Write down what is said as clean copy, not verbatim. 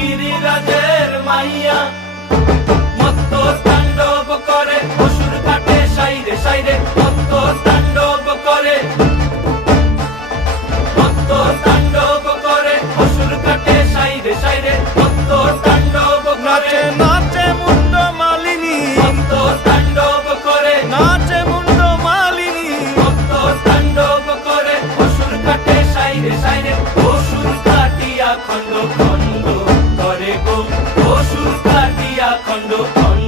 গিরিরাজের মাইয়া মত্ত তাণ্ডব করে অসুর কাটে সাইরে সাইরে মত্ত তাণ্ডব করে মত্ত তাণ্ডব করে অসুর কাটে সাইরে সাইরে মত্ত তাণ্ডব করে নাচে মুন্ড মালিনী মত্ত তাণ্ডব করে নাচে মুন্ড মালিনী মত্ত তাণ্ডব করে অসুর কাটে সাইরে সাইরে অসুর কাটিয়া খণ্ড খণ্ড করে গো অসুর কাটিয়া খণ্ড খণ্ড